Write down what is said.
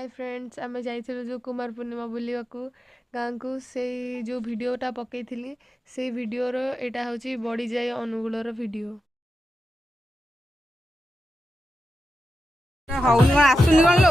hi friends आम जाइलु जो कुमार पूर्णिमा बुलिया को गाँ को से जो भिडटा पकई से भिडर एटा हूँ बड़ी जाए अनुगुलर भिडियो ହଉନି କଣ ଆସୁନି କଣ ଲୋ